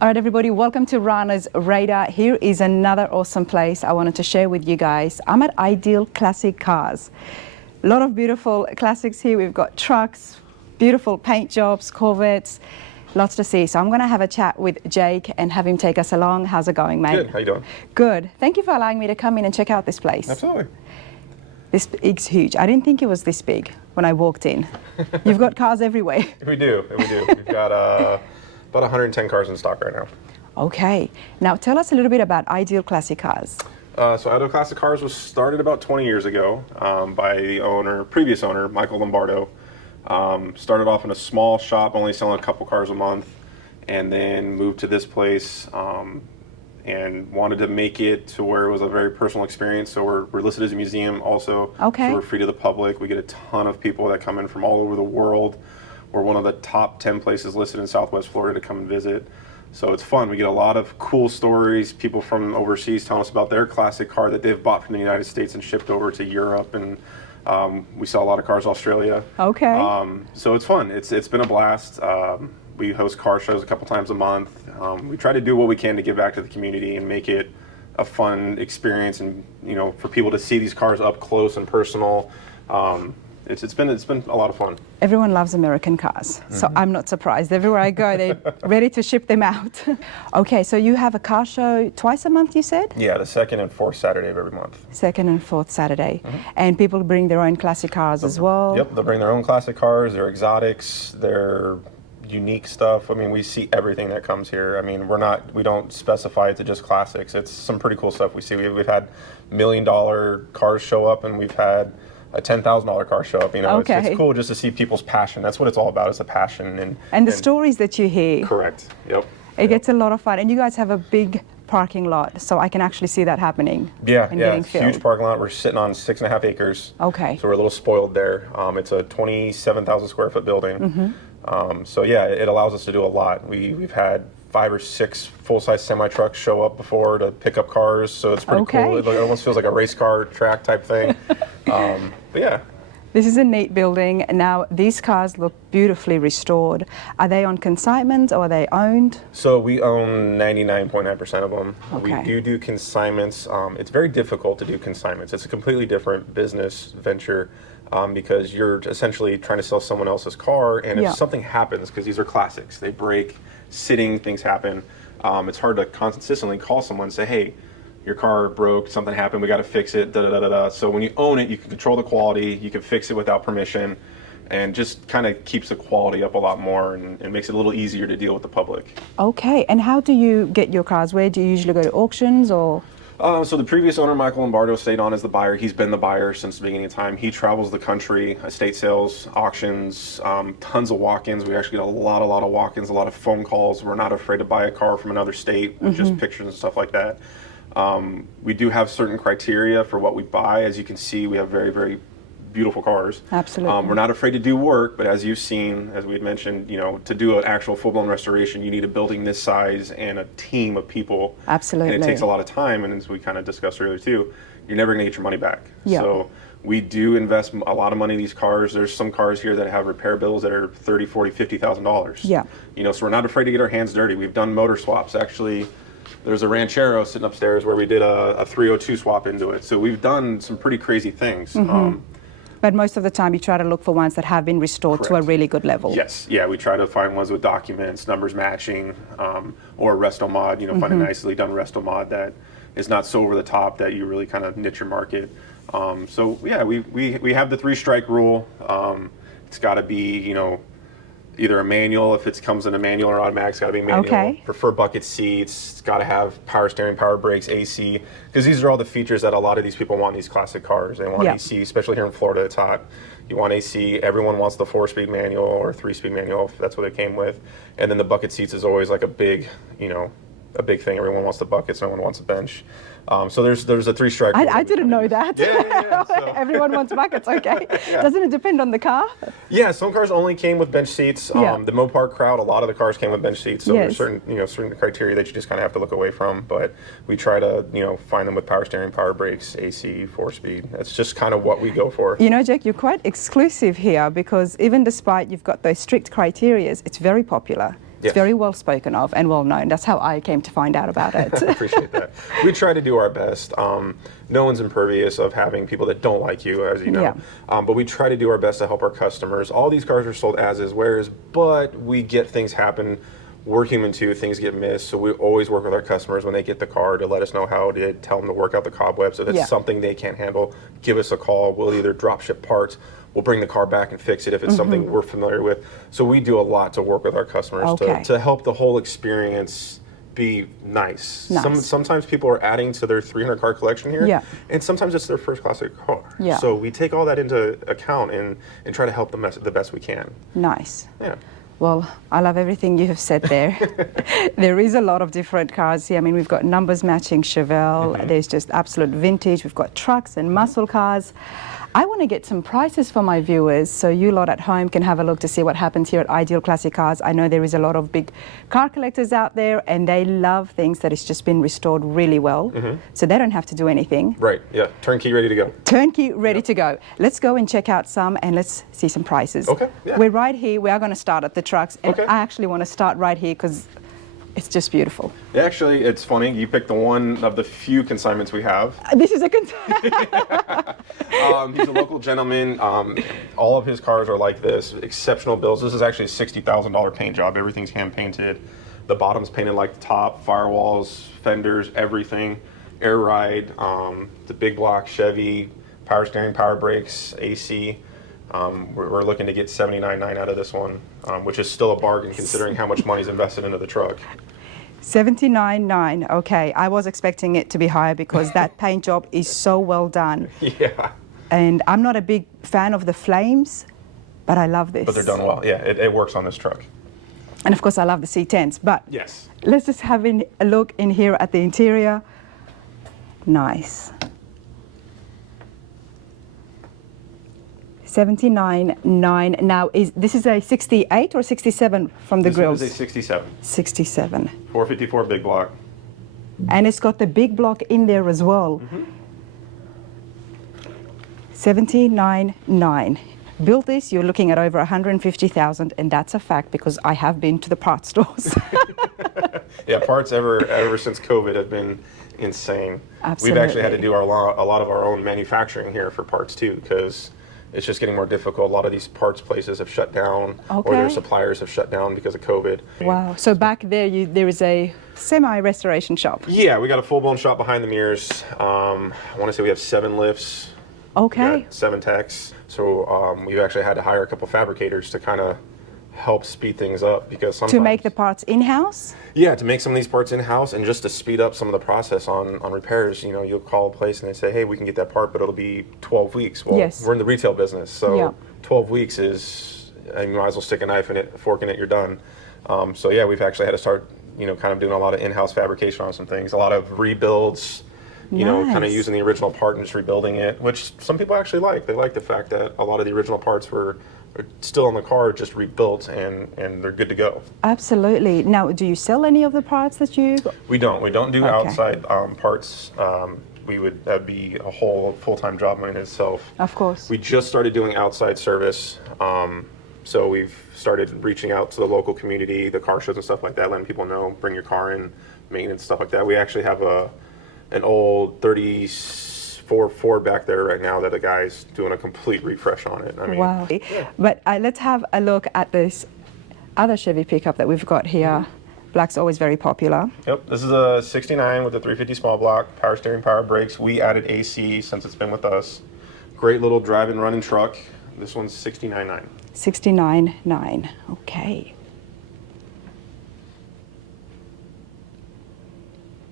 All right, everybody, welcome to Rana's Radar. Here is another awesome place I wanted to share with you guys. I'm at Ideal Classic Cars. A lot of beautiful classics here. We've got trucks, beautiful paint jobs, Corvettes, lots to see. So I'm going to have a chat with Jake and have him take us along. How's it going, mate? Good. How you doing? Good. Thank you for allowing me to come in and check out this place. Absolutely. This is huge. I didn't think it was this big when I walked in. You've got cars everywhere. We do. We've got about 110 cars in stock right now. Okay. Now tell us a little bit about Ideal Classic Cars. So Ideal Classic Cars was started about 20 years ago by the previous owner, Michael Lombardo. Started off in a small shop, only selling a couple cars a month, and then moved to this place and wanted to make it to where it was a very personal experience. So we're listed as a museum also. Okay. So we're free to the public. We get a ton of people that come in from all over the world. We're one of the top 10 places listed in Southwest Florida to come and visit. So it's fun. We get a lot of cool stories, people from overseas telling us about their classic car that they've bought from the United States and shipped over to Europe, and we sell a lot of cars in Australia. Okay. So it's fun. It's been a blast. We host car shows a couple times a month. We try to do what we can to give back to the community and make it a fun experience, and for people to see these cars up close and personal. It's been a lot of fun. Everyone loves American cars, so I'm not surprised. Everywhere I go, they're ready to ship them out. Okay, so you have a car show twice a month, you said? Yeah, the second and fourth Saturday of every month. Second and fourth Saturday. And people bring their own classic cars as well? Yep, they'll bring their own classic cars, their exotics, their unique stuff. I mean, we see everything that comes here. I mean, we don't specify it to just classics. It's some pretty cool stuff we see. We've had $1 million cars show up, and we've had a $10,000 car show up. Okay. It's cool just to see people's passion. That's what it's all about, is the passion. And the stories that you hear. Correct. Yep. It gets a lot of fun. And you guys have a big parking lot, so I can actually see that happening. Yeah, Getting it's a filled. huge parking lot. We're sitting on 6.5 acres. Okay. So we're a little spoiled there. It's a 27,000 square foot building. So yeah, it allows us to do a lot. We've had 5 or 6 full-size semi-trucks show up before to pick up cars, so it's pretty cool. It almost feels like a race car track type thing. But yeah. This is a neat building. Now, these cars look beautifully restored. Are they on consignment or are they owned? So we own 99.9% of them. Okay. We do consignments. It's very difficult to do consignments. It's a completely different business venture because you're essentially trying to sell someone else's car, and if something happens, because these are classics, they break, sitting, things happen. It's hard to consistently call someone and say, hey, your car broke, something happened, we got to fix it, da da da da da. So when you own it, you can control the quality, you can fix it without permission, and just kind of keeps the quality up a lot more and makes it a little easier to deal with the public. Okay, and how do you get your cars? Where do you usually go to auctions or? So the previous owner, Michael Lombardo, stayed on as the buyer. He's been the buyer since the beginning of time. He travels the country, estate sales, auctions, tons of walk-ins. We actually get a lot of walk-ins, a lot of phone calls. We're not afraid to buy a car from another state with just pictures and stuff like that. We do have certain criteria for what we buy. As you can see, we have very, very beautiful cars. Absolutely. We're not afraid to do work, but as you've seen, as we had mentioned, to do an actual full-blown restoration, you need a building this size and a team of people. Absolutely. And it takes a lot of time, and as we kind of discussed earlier too, you're never going to get your money back. Yeah. So we do invest a lot of money in these cars. There's some cars here that have repair bills that are $30,000, $40,000, $50,000. Yeah. So we're not afraid to get our hands dirty. We've done motor swaps. Actually, there's a Ranchero sitting upstairs where we did a 302 swap into it. So we've done some pretty crazy things. But most of the time you try to look for ones that have been restored to a really good level. Yes, yeah, we try to find ones with documents, numbers matching, or Restomod, find a nicely done Restomod that is not so over the top that you really kind of niche your market. So yeah, we have the 3-strike rule. It's got to be, either a manual, if it comes in a manual or automatic, it's got to be manual. Okay. Prefer bucket seats, it's got to have power steering, power brakes, AC, because these are all the features that a lot of these people want in these classic cars. They want AC, especially here in Florida, it's hot. You want AC, everyone wants the 4-speed manual or 3-speed manual, if that's what it came with. And then the bucket seats is always like a big thing. Everyone wants the buckets, no one wants a bench. So there's a 3-strike. I didn't know that. Yeah, so. Everyone wants buckets, okay. Doesn't it depend on the car? Yeah, some cars only came with bench seats. The Mopar crowd, a lot of the cars came with bench seats. So there's certain criteria that you just kind of have to look away from. But we try to, find them with power steering, power brakes, AC, 4-speed. That's just kind of what we go for. Jack, you're quite exclusive here because even despite you've got those strict criteria, it's very popular. It's very well spoken of and well known. That's how I came to find out about it. Appreciate that. We try to do our best. No one's impervious of having people that don't like you, as you know. Yeah. But we try to do our best to help our customers. All these cars are sold as is, whereas, but we get things happen. We're human too, things get missed, so we always work with our customers when they get the car to let us know how it did, tell them to work out the cobwebs. If it's something they can't handle, give us a call. We'll either drop ship parts, we'll bring the car back and fix it if it's something we're familiar with. So we do a lot to work with our customers to help the whole experience be nice. Sometimes people are adding to their 300 car collection here, and sometimes it's their first classic car. So we take all that into account and try to help them the best we can. Nice. Yeah. Well, I love everything you have said there. There is a lot of different cars here. I mean, we've got numbers matching Chevelle. There's just absolute vintage. We've got trucks and muscle cars. I want to get some prices for my viewers so you lot at home can have a look to see what happens here at Ideal Classic Cars. I know there is a lot of big car collectors out there and they love things that it's just been restored really well. So they don't have to do anything. Right, yeah, turnkey ready to go. Turnkey ready to go. Let's go and check out some and let's see some prices. Okay, yeah. We're right here. We are going to start at the trucks and I actually want to start right here because it's just beautiful. Yeah, actually, it's funny. You picked the one of the few consignments we have. This is a consignment. He's a local gentleman. All of his cars are like this. Exceptional builds. This is actually a $60,000 paint job. Everything's hand painted. The bottom's painted like the top. Firewalls, fenders, everything. Air ride. The big block Chevy. Power steering, power brakes, AC. We're looking to get $79,900 out of this one, which is still a bargain considering how much money's invested into the truck. $79,900. Okay, I was expecting it to be higher because that paint job is so well done. Yeah. And I'm not a big fan of the flames, but I love this. But they're done well. Yeah, it works on this truck. And of course, I love the C10s. But yes, let's just have a look in here at the interior. Nice. $79,900. Now, this is a 68 or 67 from the grills? This is a 67. 67. 454 big block. And it's got the big block in there as well. $79,900. Built this, you're looking at over $150,000, and that's a fact because I have been to the parts stores. Yeah, parts ever since COVID have been insane. Absolutely. We've actually had to do a lot of our own manufacturing here for parts too, because it's just getting more difficult. A lot of these parts places have shut down, or their suppliers have shut down because of COVID. Wow. So back there, there is a semi-restoration shop. Yeah, we got a full-blown shop behind the mirrors. I want to say we have 7 lifts. Okay. We got 7 techs. So we've actually had to hire a couple fabricators to kind of help speed things up, because sometimes to make the parts in-house? Yeah, to make some of these parts in-house and just to speed up some of the process on repairs. You know, you'll call a place and they say, hey, we can get that part, but it'll be 12 weeks. Well, we're in the retail business, so 12 weeks is, you might as well stick a knife in it, a fork in it, you're done. So yeah, we've actually had to start, kind of doing a lot of in-house fabrication on some things, a lot of rebuilds, you know, kind of using the original part and just rebuilding it, which some people actually like. They like the fact that a lot of the original parts are still on the car, just rebuilt, and they're good to go. Absolutely. Now, do you sell any of the parts that you? We don't do outside parts. That'd be a whole full-time job in itself. Of course. We just started doing outside service. So we've started reaching out to the local community, the car shows and stuff like that, letting people know, bring your car in, maintenance, stuff like that. We actually have an old 34 Ford back there right now that the guy's doing a complete refresh on it. I mean, wow. Yeah. But let's have a look at this other Chevy pickup that we've got here. Black's always very popular. Yep, this is a 69 with a 350 small block, power steering, power brakes. We added AC since it's been with us. Great little drive and running truck. This one's $69,900. $69,900. Okay.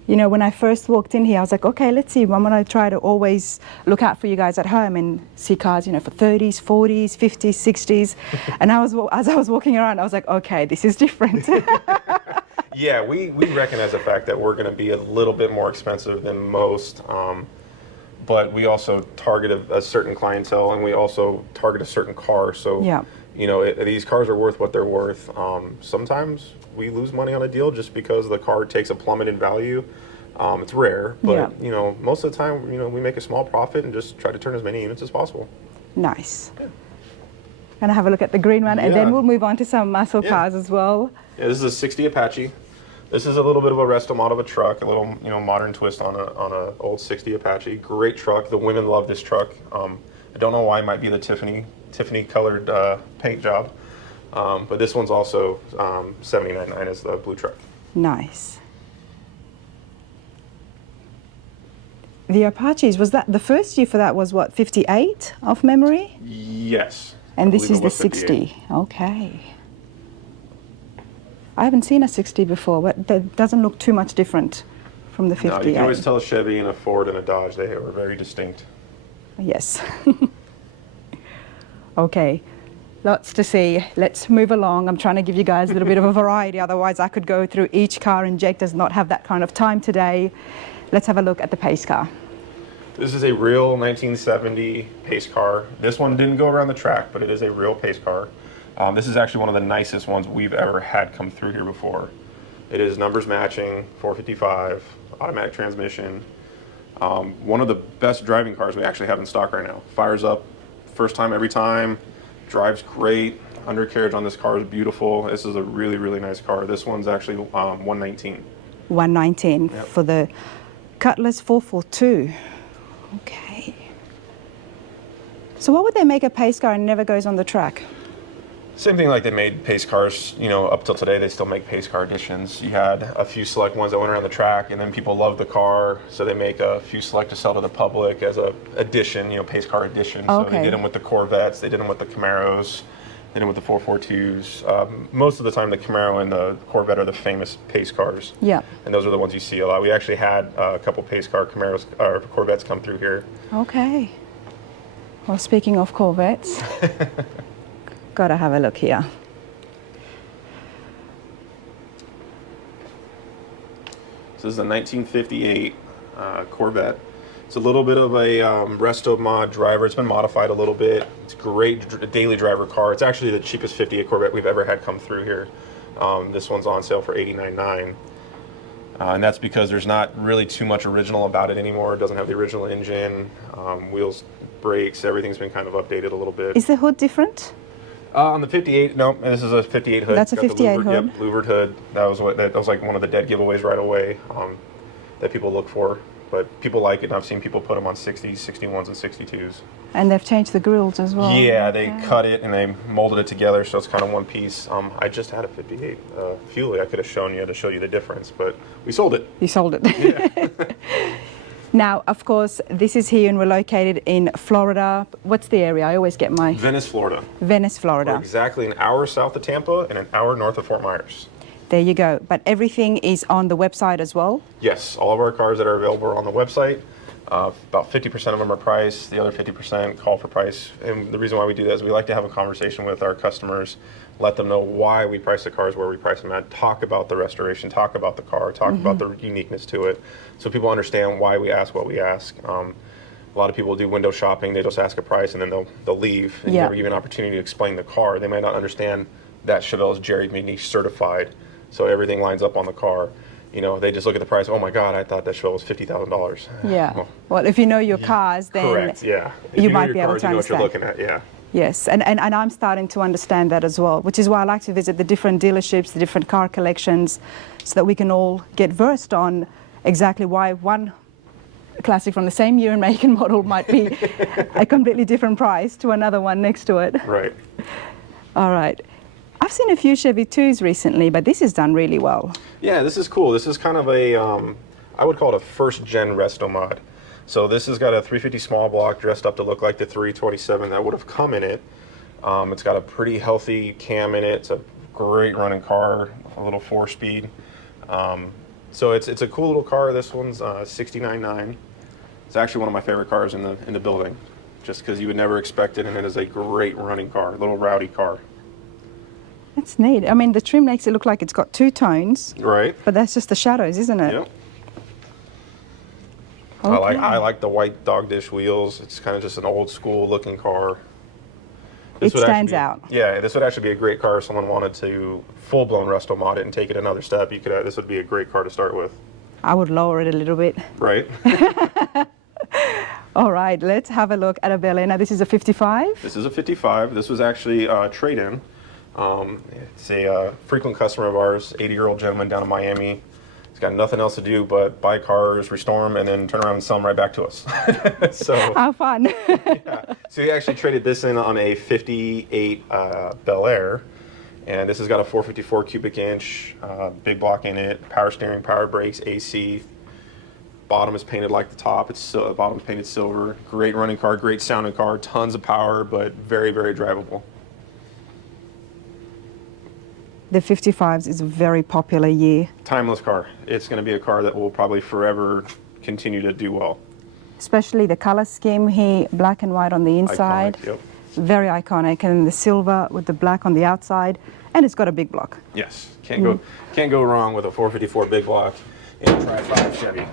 You know, when I first walked in here, I was like, okay, let's see. I'm going to try to always look out for you guys at home and see cars, for 30s, 40s, 50s, 60s. And as I was walking around, I was like, okay, this is different. Yeah, we recognize the fact that we're going to be a little bit more expensive than most. But we also target a certain clientele, and we also target a certain car. So, these cars are worth what they're worth. Sometimes we lose money on a deal just because the car takes a plummet in value. It's rare, but most of the time, we make a small profit and just try to turn as many units as possible. Nice. Yeah. Gonna have a look at the green one, and then Yeah. we'll move on to some muscle cars as well. Yeah, this is a 60 Apache. This is a little bit of a Restomod of a truck, a little modern twist on a old 60 Apache. Great truck. The women love this truck. I don't know why. It might be the Tiffany colored paint job, but this one's also 79.9 is the blue truck. Nice. The Apaches, was that the first year for that was what, 58 off memory? Yes. And I this believe is it the was 58. 60. Okay. I haven't seen a 60 before, but that doesn't look too much different from the 58. No, you can always tell a Chevy and a Ford and a Dodge. They were very distinct. Yes. Okay. Lots to see. Let's move along. I'm trying to give you guys a little bit of a variety. Otherwise, I could go through each car, and Jake does not have that kind of time today. Let's have a look at the Pacecar. This is a real 1970 pace car. This one didn't go around the track, but it is a real pace car. This is actually one of the nicest ones we've ever had come through here before. It is numbers matching, 455, automatic transmission. One of the best driving cars we actually have in stock right now. Fires up first time every time, drives great. Undercarriage on this car is beautiful. This is a really, really nice car. This one's actually 119. 119 Yep. for the Cutlass 442. Okay. So what would they make a pace car and never goes on the track? Same thing like they made pace cars, up till today, they still make pace car editions. You had a few select ones that went around the track, and then people loved the car, so they make a few select to sell to the public as a edition, pace car edition. So Okay. they did them with the Corvettes, they did them with the Camaros, they did them with the 442s. Most of the time the Camaro and the Corvette are the famous pace cars. Yeah. And those are the ones you see a lot. We actually had a couple pace car Camaros or Corvettes come through here. Okay. Well, speaking of Corvettes, gotta have a look here. So this is a 1958 Corvette. It's a little bit of a Restomod driver. It's been modified a little bit. It's a great daily driver car. It's actually the cheapest 58 Corvette we've ever had come through here. This one's on sale for $89,900. And that's because there's not really too much original about it anymore. It doesn't have the original engine, wheels, brakes, everything's been kind of updated a little bit. Is the hood different? On the 58, no, this is a 58 hood. That's a Got the 58 louvered, hood. Yep, louvered hood. That was like one of the dead giveaways right away that people look for. But people like it, and I've seen people put them on 60s, 61s, and 62s. And they've changed the grills as well. Yeah, they cut it and they molded it together, so it's kind of one piece. I just had a 58 Fuelie. I could have shown you to show you the difference, but we sold it. You sold it. Yeah. Now, of course, this is here and we're located in Florida. What's the area? I always get my... Venice, Florida. Venice, Florida. We're exactly an hour south of Tampa and an hour north of Fort Myers. There you go. But everything is on the website as well? Yes, all of our cars that are available are on the website. About 50% of them are priced, the other 50% call for price. And the reason why we do that is we like to have a conversation with our customers, let them know why we price the cars where we price them at, talk about the restoration, talk about the car, talk about the uniqueness to it, so people understand why we ask what we ask. A lot of people do window shopping, they just ask a price and then they'll leave and never give you an opportunity to explain the car. They might not understand that Chevelle is Jerry McNeish certified, so everything lines up on the car. They just look at the price. Oh my God, I thought that Chevelle was $50,000. Yeah. Well, if you know your cars, then correct. Yeah. If you know might your be able cars, to you know what understand. you're looking at. Yeah. Yes, and I'm starting to understand that as well, which is why I like to visit the different dealerships, the different car collections, so that we can all get versed on exactly why one classic from the same year and make and model might be a completely different price to another one next to it. Right. All right. I've seen a few Chevy 2s recently, but this is done really well. Yeah, this is cool. This is kind of a, I would call it a first-gen Restomod. So this has got a 350 small block dressed up to look like the 327 that would have come in it. It's got a pretty healthy cam in it. It's a great running car, a little 4-speed. So it's a cool little car. This one's $69,900. It's actually one of my favorite cars in the building, just because you would never expect it, and it is a great running car, a little rowdy car. That's neat. I mean, the trim makes it look like it's got two tones. Right. But that's just the shadows, isn't it? Yep. Okay. I like the white dog dish wheels. It's kind of just an old school looking car. It would stands actually out. Yeah, this would actually be a great car if someone wanted to full-blown Restomod it and take it another step. This would be a great car to start with. I would lower it a little bit. Right. All right, let's have a look at a Bel Air. Now, this is a 55? This is a 55. This was actually a trade-in. It's a frequent customer of ours, 80-year-old gentleman down in Miami. He's got nothing else to do but buy cars, restore them, and then turn around and sell them right back to us. So how fun. Yeah. So he actually traded this in on a 58 Bel Air. And this has got a 454 cubic inch, big block in it, power steering, power brakes, AC. Bottom is painted like the top. It's bottom's painted silver. Great running car, great sounding car, tons of power, but very, very drivable. The 55s is a very popular year. Timeless car. It's going to be a car that will probably forever continue to do well. Especially the color scheme here, black and white on the inside. Iconic, yep. Very iconic, and the silver with the black on the outside, and it's got a big block. Yes, can't go wrong with a 454 big block in a Tri-5 Chevy.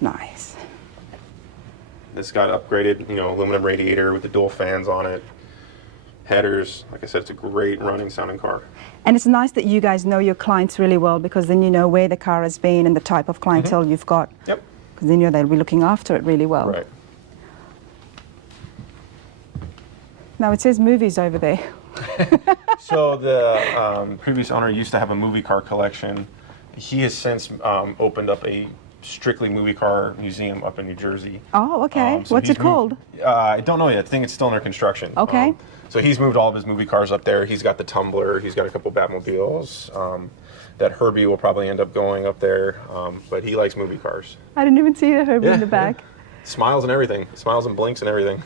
Nice. This got upgraded, aluminum radiator with the dual fans on it. Headers, like I said, it's a great running sounding car. And it's nice that you guys know your clients really well, because then you know where the car has been and the type of clientele you've got. Yep. Because then you know they'll be looking after it really well. Right. Now it says movies over there. So the previous owner used to have a movie car collection. He has since opened up a strictly movie car museum up in New Jersey. Oh, okay. So What's it called? I don't know yet. I think it's still under construction. Okay. So he's moved all of his movie cars up there. He's got the Tumbler. He's got a couple Batmobiles. That Herbie will probably end up going up there. But he likes movie cars. I didn't even see the Herbie in the back. Yeah. Smiles and everything. Smiles and blinks and everything.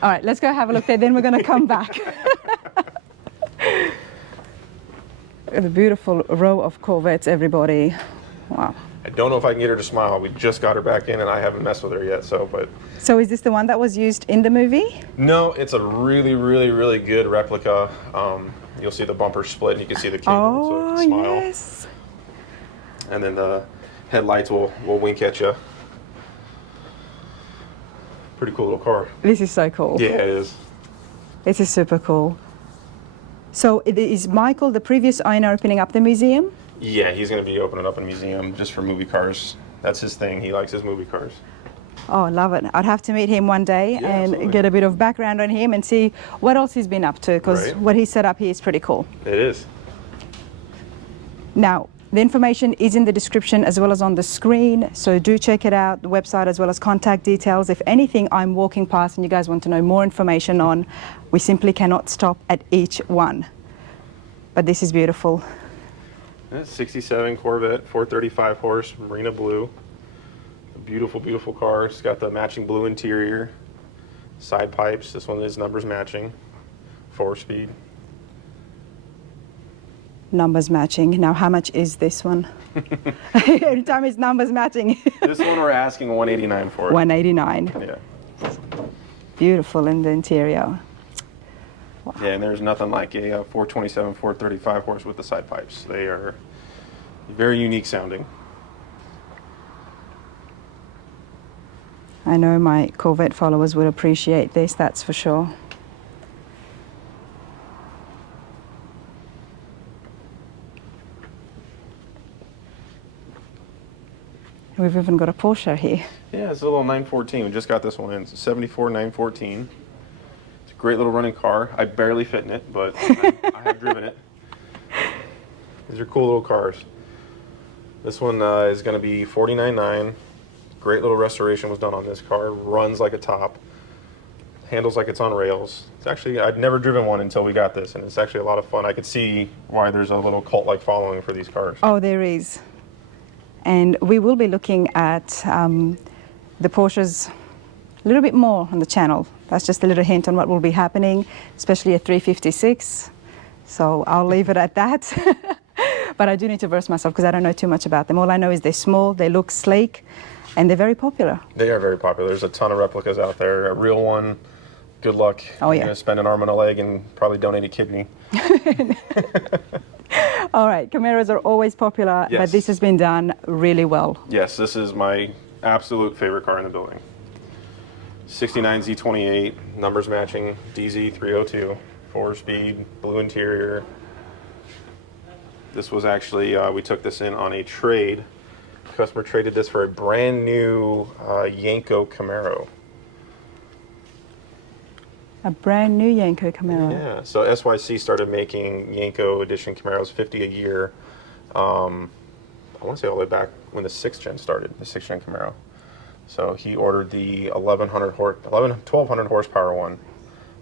All right, let's go have a look there. Then we're going to come back. A beautiful row of Corvettes, everybody. Wow. I don't know if I can get her to smile. We just got her back in, and I haven't messed with her yet. So is this the one that was used in the movie? No, it's a really, really, really good replica. You'll see the bumper split, and you can see the cable. So it can smile. Yes. And then the headlights will wink at you. Pretty cool little car. This is so cool. Yeah, it is. This is super cool. So is Michael, the previous owner, opening up the museum? Yeah, he's going to be opening up a museum just for movie cars. That's his thing. He likes his movie cars. Oh, I love it. I'd have to meet him one day and absolutely. get a bit of background on him and see what else he's been up to, because Right. what he set up here is pretty cool. It is. Now, the information is in the description as well as on the screen, so do check it out, the website as well as contact details. If anything I'm walking past and you guys want to know more information on, we simply cannot stop at each one. But this is beautiful. Yeah, 67 Corvette, 435 horse, Marina blue. A beautiful, beautiful car. It's got the matching blue interior, side pipes. This one is numbers matching, 4-speed. Numbers matching. Now, how much is this one? Every time it's numbers matching. This one we're asking $189 for. $189. Yeah. Beautiful in the interior. Wow. Yeah, and there's nothing like a 427, 435 horse with the side pipes. They are very unique sounding. I know my Corvette followers would appreciate this, that's for sure. We've even got a Porsche here. Yeah, it's a little 914. We just got this one in. It's a 74 914. It's a great little running car. I barely fit in it, but I have driven it. These are cool little cars. This one is going to be $49,900. Great little restoration was done on this car. Runs like a top. Handles like it's on rails. It's actually, I'd never driven one until we got this, and it's actually a lot of fun. I could see why there's a little cult-like following for these cars. Oh, there is. And we will be looking at the Porsches a little bit more on the channel. That's just a little hint on what will be happening, especially a 356. So I'll leave it at that. But I do need to verse myself because I don't know too much about them. All I know is they're small, they look sleek, and they're very popular. They are very popular. There's a ton of replicas out there. A real one, good luck. Oh, yeah. You're going to spend an arm and a leg and probably donate a kidney. All right, Camaros are always popular, Yes. but this has been done really well. Yes, this is my absolute favorite car in the building. 69 Z28, numbers matching, DZ 302, 4-speed, blue interior. This was actually, we took this in on a trade Customer traded this for a brand new Yenko Camaro. A brand new Yenko Camaro. Yeah, so SYC started making Yenko edition Camaros 50 a year. I want to say all the way back when the 6th gen started, the 6th gen Camaro. So he ordered the 1200 horsepower one.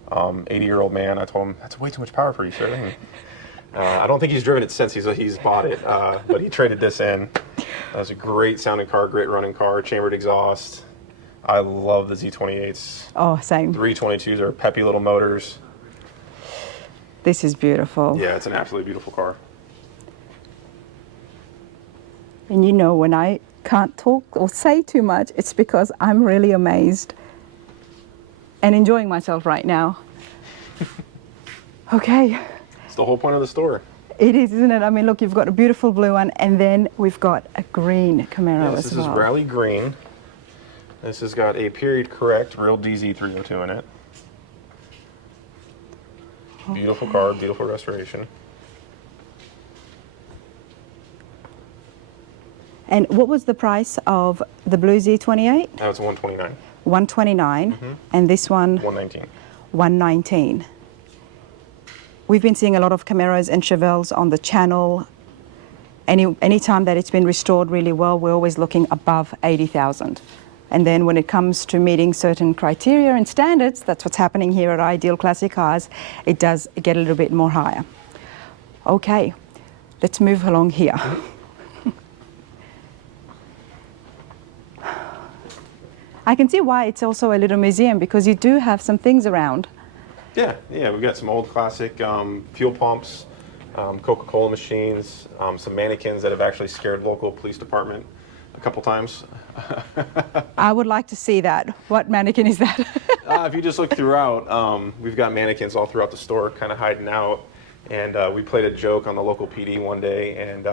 80-year-old man. I told him, that's way too much power for you, sir. And, I don't think he's driven it since he's bought it, but he traded this in. That was a great sounding car, great running car, chambered exhaust. I love the Z28s. Oh, same. 322s are peppy little motors. This is beautiful. Yeah, it's an absolutely beautiful car. And you know, when I can't talk or say too much, it's because I'm really amazed and enjoying myself right now. Okay. It's the whole point of the store. It is, isn't it? I mean, look, you've got a beautiful blue one, and then we've got a green Camaro as well. This is Rally Green. This has got a period correct real DZ302 in it. Beautiful car, beautiful restoration. And what was the price of the blue Z28? That was 129. 129, and this one? 119. 119. We've been seeing a lot of Camaros and Chevelles on the channel. Any time that it's been restored really well, we're always looking above 80,000. And then when it comes to meeting certain criteria and standards, that's what's happening here at Ideal Classic Cars, it does get a little bit more higher. Okay, let's move along here. I can see why it's also a little museum, because you do have some things around. Yeah, we've got some old classic fuel pumps, Coca-Cola machines, some mannequins that have actually scared local police department a couple times. I would like to see that. What mannequin is that? If you just look throughout, we've got mannequins all throughout the store kind of hiding out. And we played a joke on the local PD one day and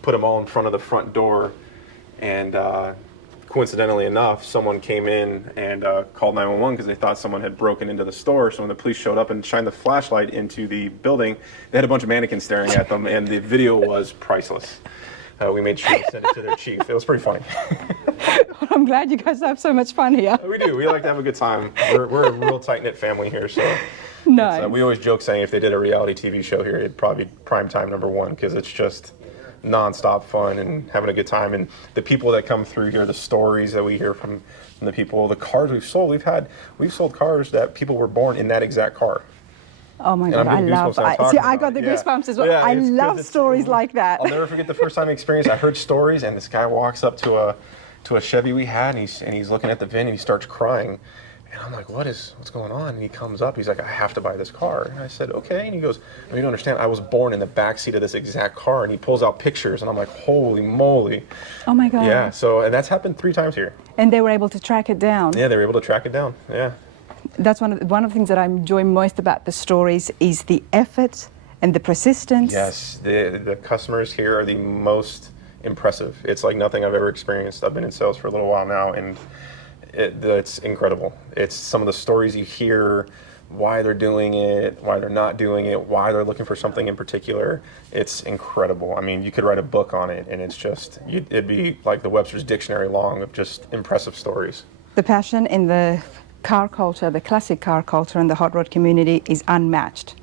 put them all in front of the front door. And coincidentally enough, someone came in and called 911 because they thought someone had broken into the store. So when the police showed up and shined the flashlight into the building, they had a bunch of mannequins staring at them, and the video was priceless. We made sure to send it to their chief. It was pretty funny. Well, I'm glad you guys have so much fun here. We do. We like to have a good time. We're a real tight-knit family here, so nice. We always joke saying if they did a reality TV show here, it'd probably be prime time #1 because it's just non-stop fun and having a good time. And the people that come through here, the stories that we hear from the people, the cars we've sold. We've sold cars that people were born in that exact car. Oh my God, I got the goosebumps as well. Yeah, I love stories like that. I'll never forget the first time I experienced. I heard stories, and this guy walks up to a Chevy we had, and he's looking at the VIN, and he starts crying. And I'm like, what's going on? And he comes up, he's like, I have to buy this car. And I said, okay. And he goes, you don't understand, I was born in the backseat of this exact car. And he pulls out pictures, and I'm like, holy moly. Oh my God. Yeah, and that's happened 3 times here. And they were able to track it down. Yeah, they were able to track it down, yeah. That's one of the things that I enjoy most about the stories is the effort and the persistence. Yes, the customers here are the most impressive. It's like nothing I've ever experienced. I've been in sales for a little while now, and it's incredible. It's some of the stories you hear, why they're doing it, why they're not doing it, why they're looking for something in particular. It's incredible. I mean, you could write a book on it, and it's just, it'd be like the Webster's Dictionary long of just impressive stories. The passion in the car culture, the classic car culture and the hot rod community is unmatched.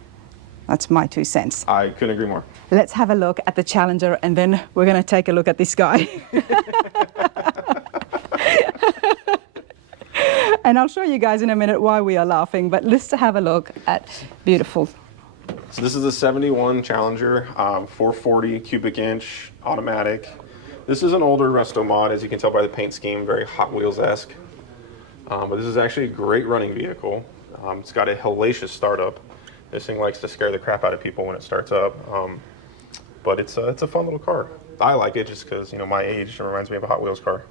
That's my 2 cents. I couldn't agree more. Let's have a look at the Challenger, and then we're going to take a look at this guy. And I'll show you guys in a minute why we are laughing, but let's have a look at beautiful. So this is a 71 Challenger, 440 cubic inch automatic. This is an older Restomod, as you can tell by the paint scheme, very Hot Wheels-esque. But this is actually a great running vehicle. It's got a hellacious startup. This thing likes to scare the crap out of people when it starts up. But it's a fun little car. I like it just because, my age, it reminds me of a Hot Wheels car.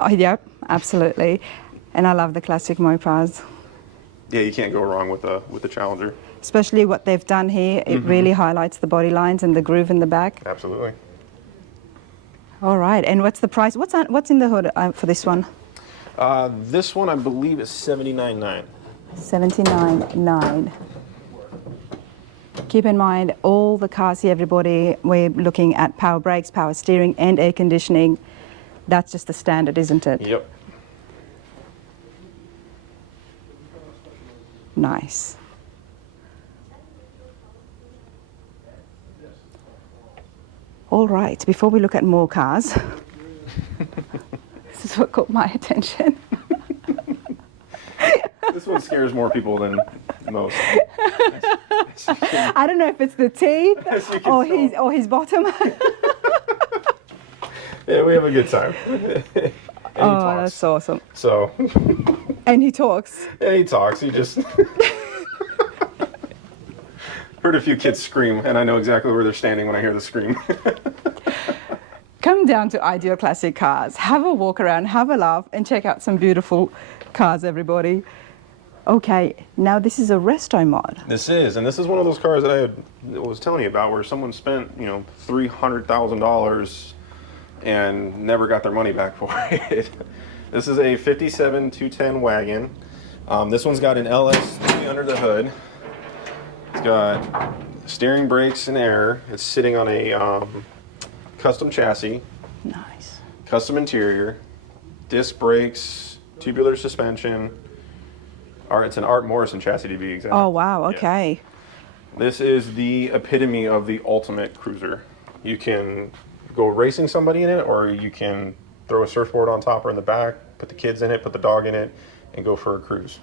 Oh, yep, absolutely. And I love the classic Mopars. Yeah, you can't go wrong with the Challenger. Especially what they've done here, it really highlights the body lines and the groove in the back. Absolutely. All right, and what's the price? What's in the hood for this one? This one, I believe, is $79,900. $79,900. Keep in mind, all the cars here, everybody, we're looking at power brakes, power steering, and air conditioning. That's just the standard, isn't it? Yep. Nice. All right, before we look at more cars, this is what caught my attention. This one scares more people than most. I don't know if it's the teeth or his bottom. Yeah, we have a good time. Oh, that's awesome. So. And he talks. Yeah, he talks. He just heard a few kids scream, and I know exactly where they're standing when I hear the scream. Come down to Ideal Classic Cars, have a walk around, have a laugh, and check out some beautiful cars, everybody. Okay, now this is a Restomod. This is, and this is one of those cars that I was telling you about, where someone spent, you know, $300,000 and never got their money back for it. This is a 57 210 wagon. This one's got an LS3 under the hood. It's got steering, brakes, and air. It's sitting on a custom chassis. Nice. Custom interior, disc brakes, tubular suspension. It's an Art Morrison chassis to be exact. Oh, wow, okay. Yeah. This is the epitome of the ultimate cruiser. You can go racing somebody in it, or you can throw a surfboard on top or in the back, put the kids in it, put the dog in it, and go for a cruise.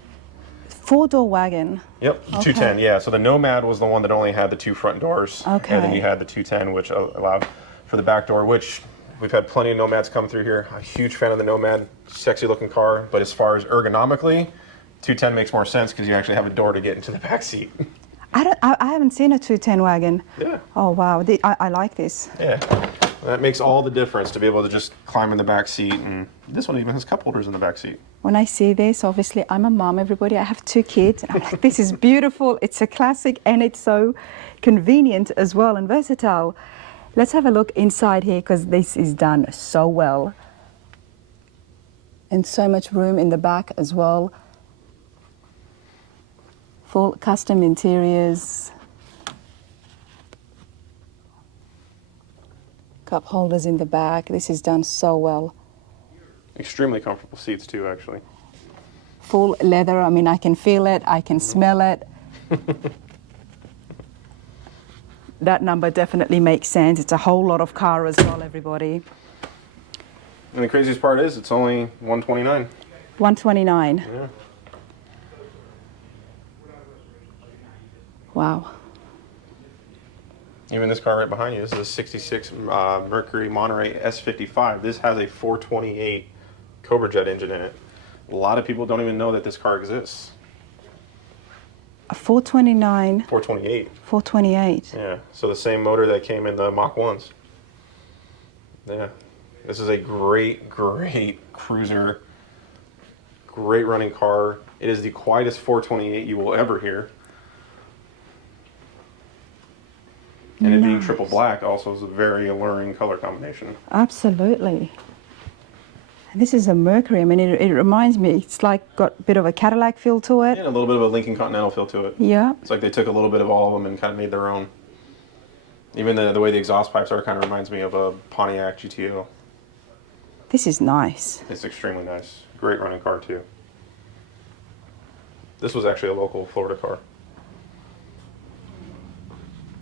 4-door wagon. Yep, Okay. 210, yeah. So the Nomad was the one that only had the 2 front doors. Okay. And then you had the 210, which allowed for the back door, which we've had plenty of Nomads come through here. I'm a huge fan of the Nomad, sexy looking car. But as far as ergonomically, 210 makes more sense because you actually have a door to get into the back seat. I haven't seen a 210 wagon. Yeah. Oh, wow. I like this. Yeah. That makes all the difference to be able to just climb in the back seat. And this one even has cup holders in the back seat. When I see this, obviously, I'm a mom, everybody. I have 2 kids. And I'm like, this is beautiful. It's a classic, and it's so convenient as well and versatile. Let's have a look inside here, because this is done so well. And so much room in the back as well. Full custom interiors. Cup holders in the back. This is done so well. Extremely comfortable seats too, actually. Full leather. I mean, I can feel it. I can smell it. That number definitely makes sense. It's a whole lot of car as well, everybody. And the craziest part is it's only $129. $129. Yeah. Wow. Even this car right behind you, this is a 66 Mercury Monterey S55. This has a 428 Cobra Jet engine in it. A lot of people don't even know that this car exists. A 429. 428. 428. Yeah, so the same motor that came in the Mach 1s. Yeah, this is a great, great cruiser. Great running car. It is the quietest 428 you will ever hear. And it being triple black also is a very alluring color combination. Absolutely. And this is a Mercury. I mean, it reminds me, it's like got a bit of a Cadillac feel to it. And a little bit of a Lincoln Continental feel to it. Yeah. It's like they took a little bit of all of them and kind of made their own. Even the way the exhaust pipes are kind of reminds me of a Pontiac GTO. This is nice. It's extremely nice. Great running car too. This was actually a local Florida car.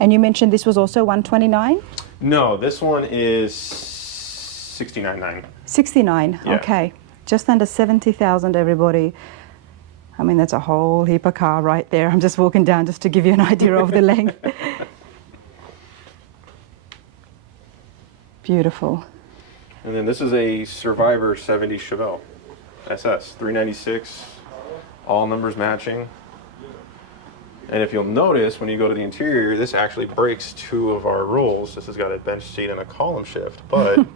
And you mentioned this was also 129? No, this one is 69.9. 69, Yeah. okay. Just under 70,000, everybody. I mean, that's a whole heap of car right there. I'm just walking down just to give you an idea of the length. Beautiful. And then this is a Survivor 70 Chevelle SS 396, all numbers matching. And if you'll notice, when you go to the interior, this actually breaks 2 of our rules. This has got a bench seat and a column shift, but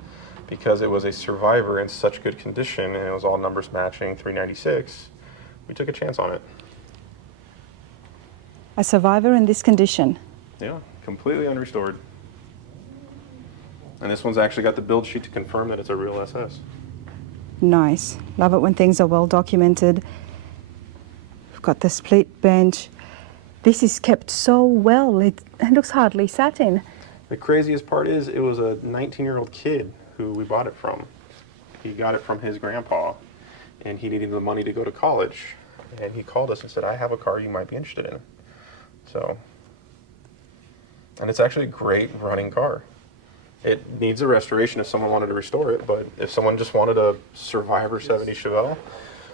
because it was a Survivor in such good condition and it was all numbers matching 396, we took a chance on it. A Survivor in this condition. Yeah, completely unrestored. And this one's actually got the build sheet to confirm that it's a real SS. Nice. Love it when things are well documented. We've got the split bench. This is kept so well. It looks hardly satin. The craziest part is it was a 19-year-old kid who we bought it from. He got it from his grandpa, and he needed the money to go to college. And he called us and said, I have a car you might be interested in. So, and it's actually a great running car. It needs a restoration if someone wanted to restore it, but if someone just wanted a Survivor 70 Chevelle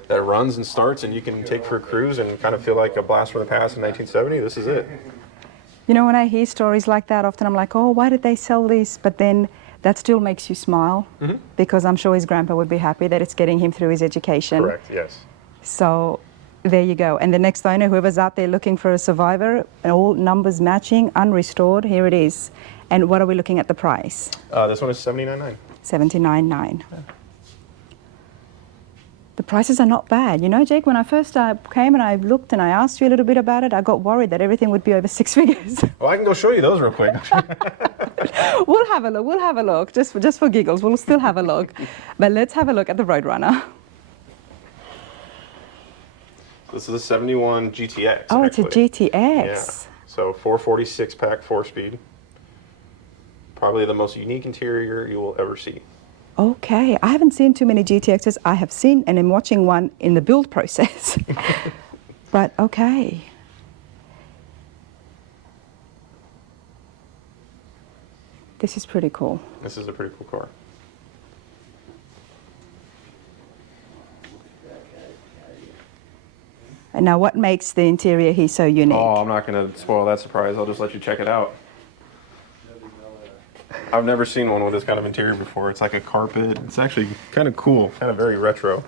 that runs and starts and you can take for a cruise and kind of feel like a blast from the past in 1970, this is it. You know, when I hear stories like that, often I'm like, oh, why did they sell this? But then that still makes you smile, because I'm sure his grandpa would be happy that it's getting him through his education. Correct, yes. So there you go. And the next owner, whoever's out there looking for a Survivor, all numbers matching, unrestored, here it is. And what are we looking at the price? This one is $79,900. $79,900. Yeah. The prices are not bad. You know, Jake, when I first came and I looked and I asked you a little bit about it, I got worried that everything would be over 6 figures. Well, I can go show you those real quick. We'll have a look. We'll have a look. Just for giggles, we'll still have a look. But let's have a look at the Roadrunner. This is a 71 GTX. Oh, actually. it's a GTX. Yeah. So 446 pack, 4-speed. Probably the most unique interior you will ever see. Okay, I haven't seen too many GTXs. I have seen and am watching one in the build process. But okay. This is pretty cool. This is a pretty cool car. And now what makes the interior here so unique? Oh, I'm not going to spoil that surprise. I'll just let you check it out. I've never seen one with this kind of interior before. It's like a carpet. It's actually kind of cool, kind of very retro.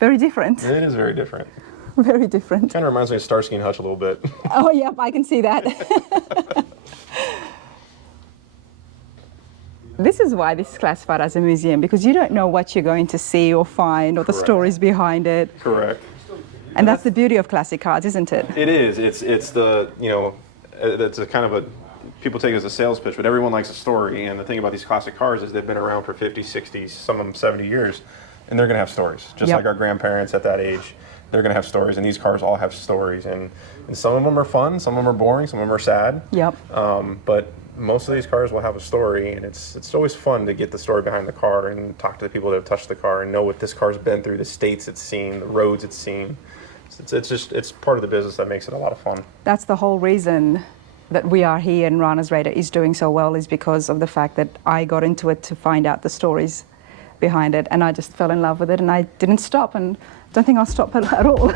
Very different. It is very different. Very different. Kind of reminds me of Starsky and Hutch a little bit. Oh, yep, I can see that. This is why this is classified as a museum, because you don't know what you're going to see or find or the stories behind it. Correct. And that's the beauty of classic cars, isn't it? It is. It's the, you know, it's a kind of a, people take it as a sales pitch, but everyone likes a story. And the thing about these classic cars is they've been around for 50, 60, some of them 70 years, and they're going to have stories. Just like our grandparents at that age, they're going to have stories, and these cars all have stories. And some of them are fun, some of them are boring, some of them are sad. Yep. But most of these cars will have a story, and it's always fun to get the story behind the car and talk to the people that have touched the car and know what this car's been through, the states it's seen, the roads it's seen. It's part of the business that makes it a lot of fun. That's the whole reason that we are here and Rana's Radar is doing so well, is because of the fact that I got into it to find out the stories behind it, and I just fell in love with it, and I didn't stop, and don't think I'll stop at all.